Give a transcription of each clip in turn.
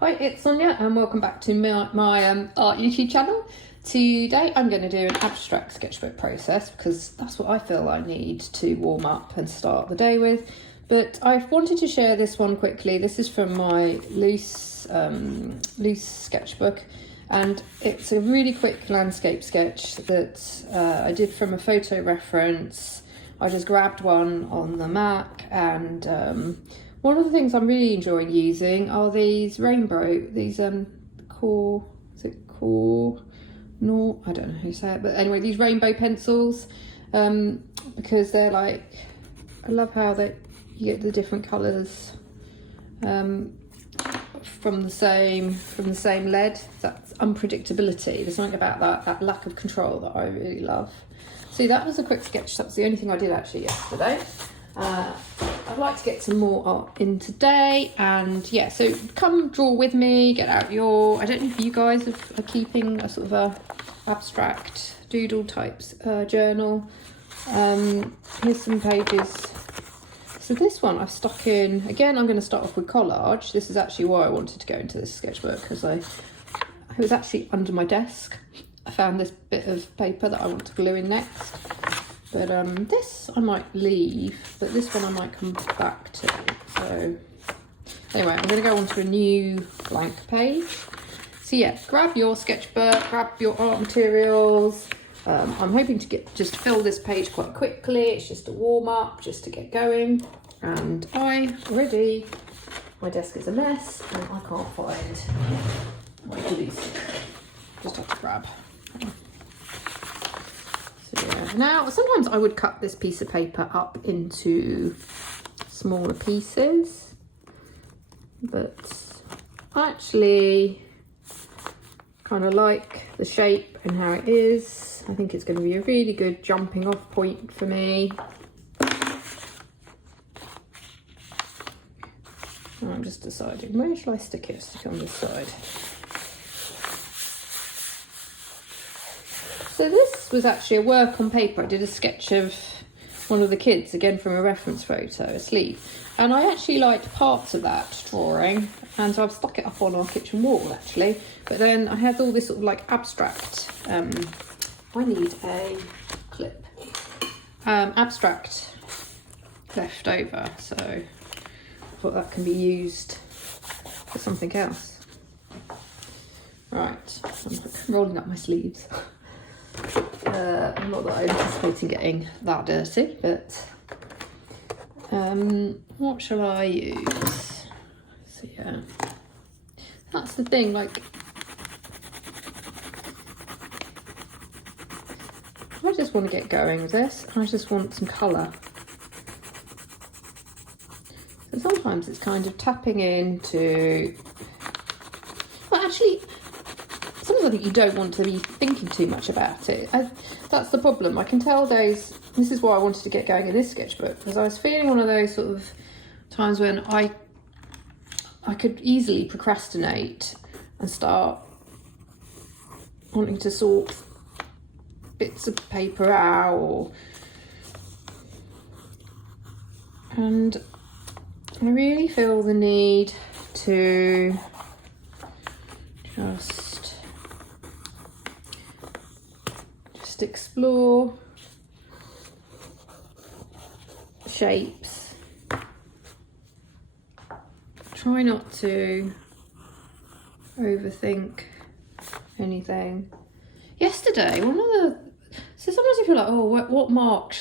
Hi, it's Sonia and welcome back to my art YouTube channel. Today I'm going to do an abstract sketchbook process because that's what I feel I need to warm up and start the day with. But I wanted to share this one quickly. This is from my loose sketchbook, and it's a really quick landscape sketch that I did from a photo reference. I just grabbed one on the Mac, and one of the things I'm really enjoying using are these rainbow, these I don't know how you say it, but anyway, these rainbow pencils, because they're like, I love how you get the different colours from the same lead. That's unpredictability. There's something about that lack of control that I really love. See, that was a quick sketch. That's the only thing I did actually yesterday. I'd like to get some more art in today, and yeah, so come draw with me, get out your, I don't know if you guys are keeping a sort of a abstract doodle types journal. Here's some pages. So this one I've stuck in, again I'm going to start off with collage. This is actually why I wanted to go into this sketchbook, because it was actually under my desk. I found this bit of paper that I want to glue in next. But this I might leave, but this one I might come back to. So anyway, I'm going to go on to a new blank page. So yeah, grab your sketchbook, grab your art materials. I'm hoping to just fill this page quite quickly. It's just a warm up, just to get going. And my desk is a mess and I can't find my goodies. Just have to grab. So yeah, now sometimes I would cut this piece of paper up into smaller pieces, but I actually kind of like the shape and how it is. I think it's going to be a really good jumping off point for me. And I'm just deciding, where shall I stick it? Stick it on this side. So this was actually a work on paper. I did a sketch of one of the kids, again from a reference photo, asleep. And I actually liked parts of that drawing, and so I've stuck it up on our kitchen wall actually. But then I had all this sort of like abstract, I need a clip, abstract left over, so I thought that can be used for something else. Right, I'm rolling up my sleeves. Not that I'm anticipating getting that dirty, but what shall I use? So yeah, that's the thing, like I just want to get going with this. I just want some colour. So sometimes it's kind of tapping into, well actually sometimes I think you don't want to be thinking too much about it. That's the problem. I can tell days, this is why I wanted to get going in this sketchbook, because I was feeling one of those sort of times when I could easily procrastinate and start wanting to sort bits of paper out, and I really feel the need to just explore shapes. Try not to overthink anything. Yesterday, so sometimes you feel like, oh, what mark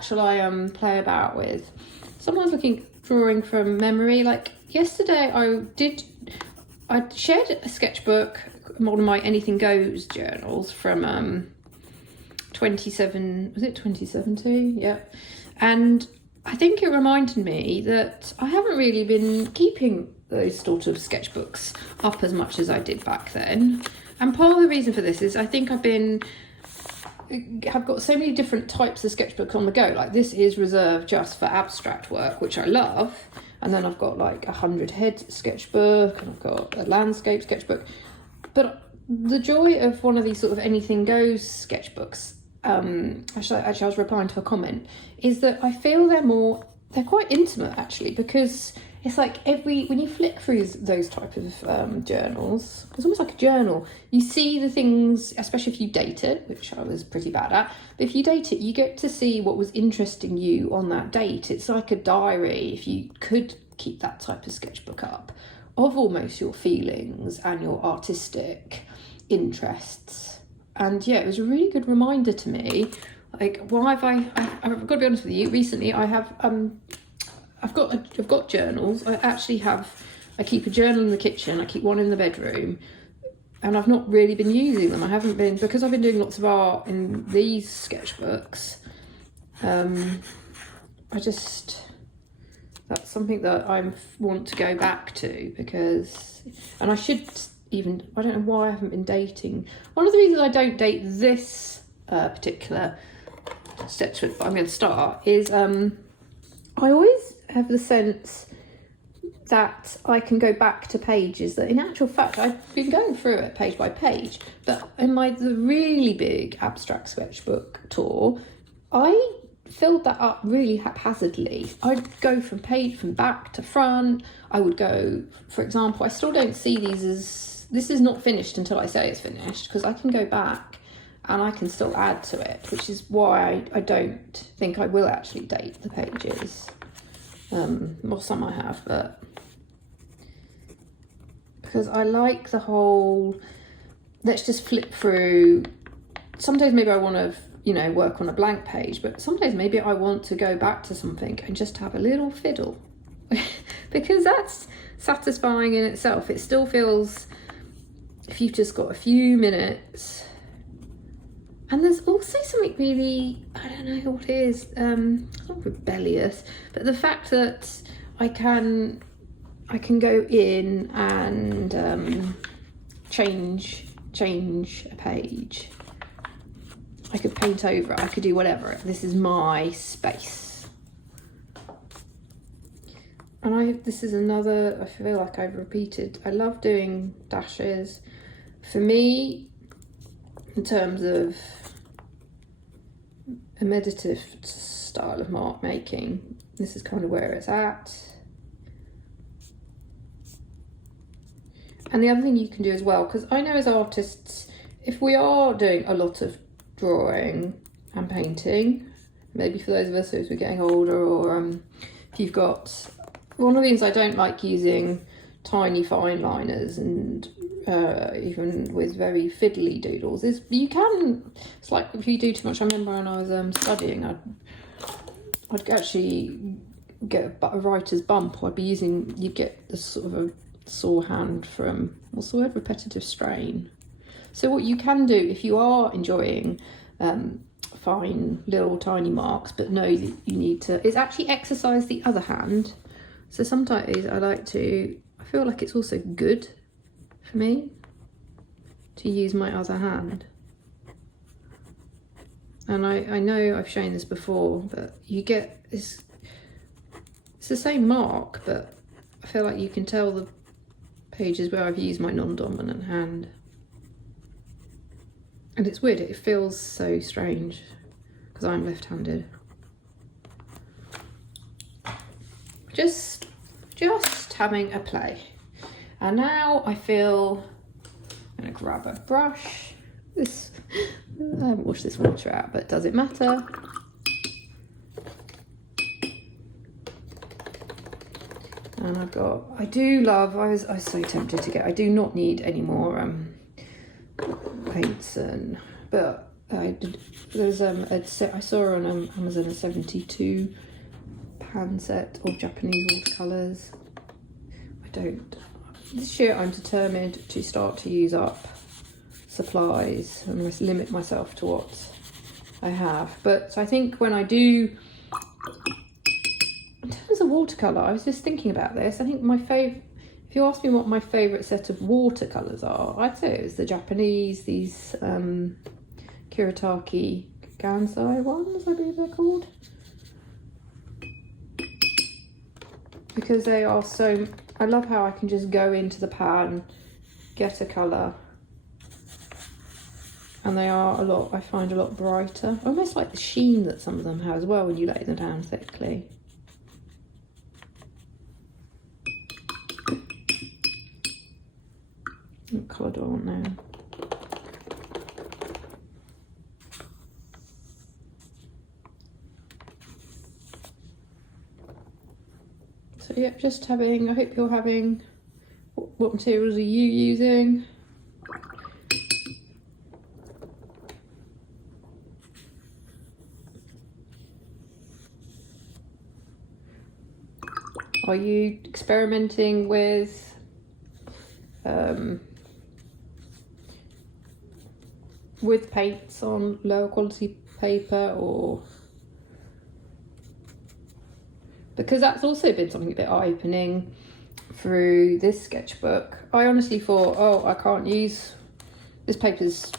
shall I play about with? Sometimes drawing from memory. Like yesterday, I shared a sketchbook, one of my Anything Goes journals from 2017? Yeah. And I think it reminded me that I haven't really been keeping those sort of sketchbooks up as much as I did back then. And part of the reason for this is I think I've got so many different types of sketchbooks on the go. Like this is reserved just for abstract work, which I love. And then I've got like 100 head sketchbook, and I've got a landscape sketchbook. But the joy of one of these sort of Anything Goes sketchbooks, actually I was replying to a comment, is that I feel they're quite intimate actually, because it's like when you flick through those type of journals, it's almost like a journal. You see the things, especially if you date it, which I was pretty bad at. But if you date it, you get to see what was interesting you on that date. It's like a diary, if you could keep that type of sketchbook up, of almost your feelings and your artistic interests. And yeah, it was a really good reminder to me. Like, why have I've got to be honest with you, recently I have I've got journals. I keep a journal in the kitchen, I keep one in the bedroom, and I've not really been using them. I haven't been, because I've been doing lots of art in these sketchbooks. That's something that I want to go back to, because, and I don't know why I haven't been dating. One of the reasons I don't date this particular sketchbook that I'm going to start is I always have the sense that I can go back to pages that in actual fact I've been going through it page by page, but in the really big abstract sketchbook tour, I filled that up really haphazardly. I'd go from back to front. I would go, for example, I still don't see these as, this is not finished until I say it's finished, because I can go back and I can still add to it, which is why I don't think I will actually date the pages. Well, some I have, but because I like the whole, let's just flip through. Sometimes maybe I want to, work on a blank page, but sometimes maybe I want to go back to something and just have a little fiddle because that's satisfying in itself. It still feels, if you've just got a few minutes. And there's also something really, I don't know what it is, it's not rebellious, but the fact that I can go in and change a page. I could paint over it, I could do whatever. This is my space. And this is another, I feel like I've repeated, I love doing dashes. For me, in terms of a meditative style of mark making, this is kind of where it's at. And the other thing you can do as well, because I know as artists, if we are doing a lot of drawing and painting, maybe for those of us as we're getting older, or if you've got, one of the things I don't like using tiny fine liners and even with very fiddly doodles is it's like if you do too much. I remember when I was studying, I'd actually get a writer's bump. You'd get the sort of a sore hand from, what's the word, repetitive strain. So what you can do if you are enjoying fine little tiny marks but know that you need to, is actually exercise the other hand. So sometimes I feel like it's also good for me to use my other hand. And I know I've shown this before, but you get it's the same mark, but I feel like you can tell the pages where I've used my non-dominant hand. And it's weird, it feels so strange because I'm left-handed. Just having a play. And now I feel I'm gonna grab a brush. I haven't washed this water out, but does it matter? And I was so tempted to I do not need any more paints, but there's I saw on Amazon a 72 pan set of Japanese watercolours. This year I'm determined to start to use up supplies and must limit myself to what I have. But I think when I do, in terms of watercolour, I was just thinking about this. I think if you ask me what my favourite set of watercolours are, I'd say it was the Japanese, these Kuretake Gansai ones, I believe they're called. Because they are so, I love how I can just go into the pan, get a colour, and they are I find a lot brighter. I almost like the sheen that some of them have as well when you lay them down thickly. What colour do I want now? So yeah, just having, I hope you're having, what materials are you using? Are you experimenting with paints on lower quality paper, or because that's also been something a bit eye-opening through this sketchbook. I honestly thought, oh, I can't use this paper's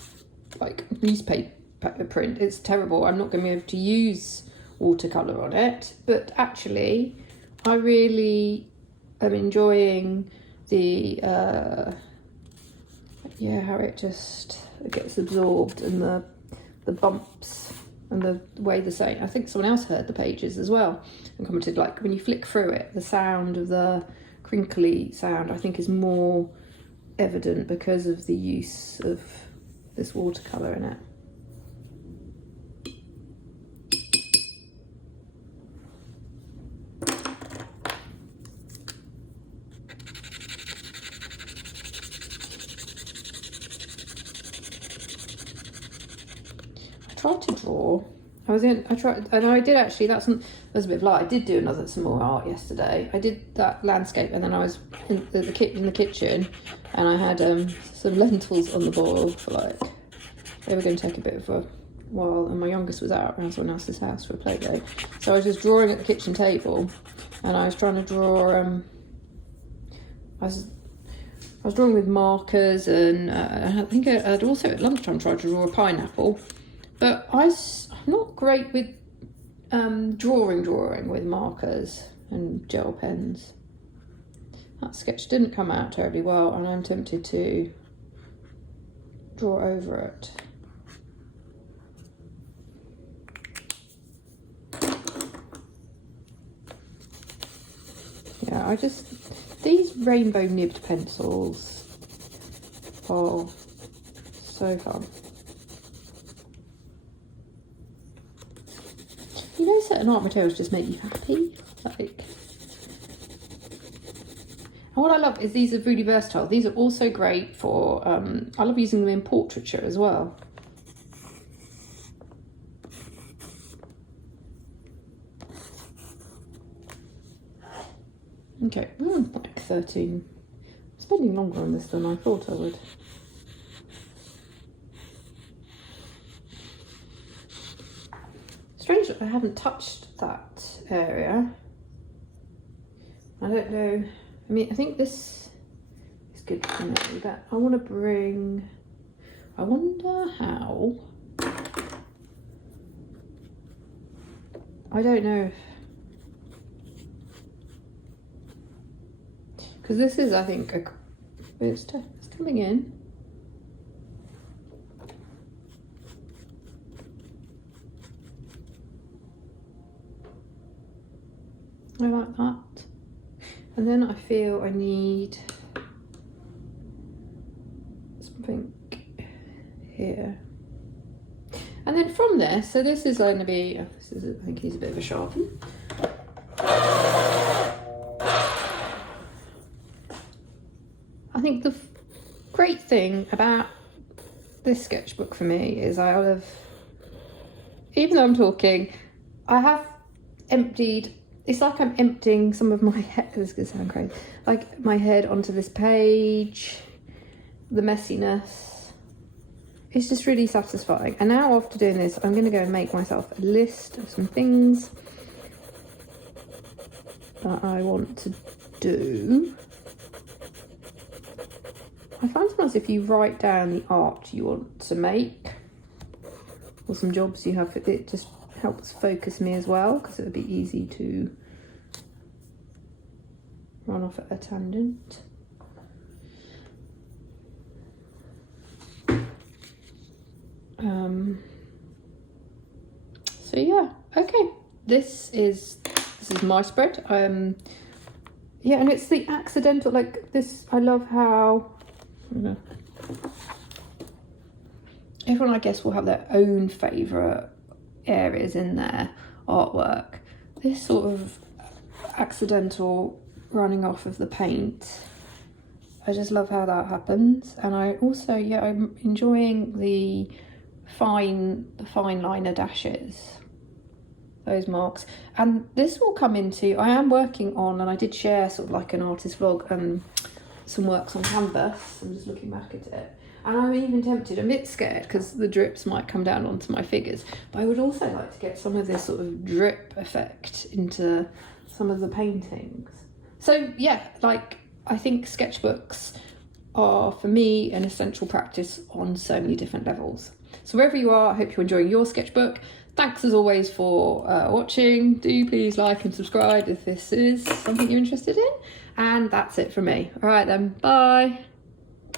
like newspaper print, it's terrible, I'm not going to be able to use watercolour on it. But actually I really am enjoying the yeah, how it just gets absorbed, and the bumps and the way the same. I think someone else heard the pages as well and commented, like, when you flick through it, the sound of the crinkly sound I think is more evident because of the use of this watercolour in it. Tried to draw. I tried, and I did actually, that was a bit of lie. I did do some more art yesterday. I did that landscape, and then I was in the kitchen, and I had some lentils on the boil for like, they were going to take a bit of a while, and my youngest was out around someone else's house for a play day. So I was just drawing at the kitchen table, and I was trying to draw, I was drawing with markers, and I think I'd also at lunchtime tried to draw a pineapple. But I'm not great with drawing with markers and gel pens. That sketch didn't come out terribly well, and I'm tempted to draw over it. Yeah, these rainbow nibbed pencils are so fun. You know, certain art materials just make you happy. Like, and what I love is these are really versatile. These are also great for, I love using them in portraiture as well. Okay, like 13. I'm spending longer on this than I thought I would. Strange that I haven't touched that area. I don't know. I mean, I think this is good for me, but I want to bring, I wonder how, I don't know, because this is, I think, it's coming in. I like that. And then I feel I need something here. And then from this, so this is going to be, I think he's a bit of a sharpen. I think the great thing about this sketchbook for me is I love, even though I'm talking, I have emptied, it's like I'm emptying some of my head, this is going to sound crazy, like my head onto this page, the messiness. It's just really satisfying. And now after doing this, I'm going to go and make myself a list of some things that I want to do. I find sometimes if you write down the art you want to make, or some jobs you have, it just helps focus me as well, because it would be easy to run off at a tangent. So yeah, okay, this is my spread. Yeah, and it's the accidental, like this, I love how Everyone, I guess, will have their own favourite areas in their artwork. This sort of accidental running off of the paint, I just love how that happens. And I also, yeah, I'm enjoying the fine liner dashes, those marks. And this will come into, I am working on, and I did share sort of like an artist vlog, some works on canvas. I'm just looking back at it. And I'm even tempted, I'm a bit scared because the drips might come down onto my figures, but I would also like to get some of this sort of drip effect into some of the paintings. So yeah, like, I think sketchbooks are, for me, an essential practice on so many different levels. So wherever you are, I hope you're enjoying your sketchbook. Thanks as always for watching. Do please like and subscribe if this is something you're interested in. And that's it from me. All right then, bye.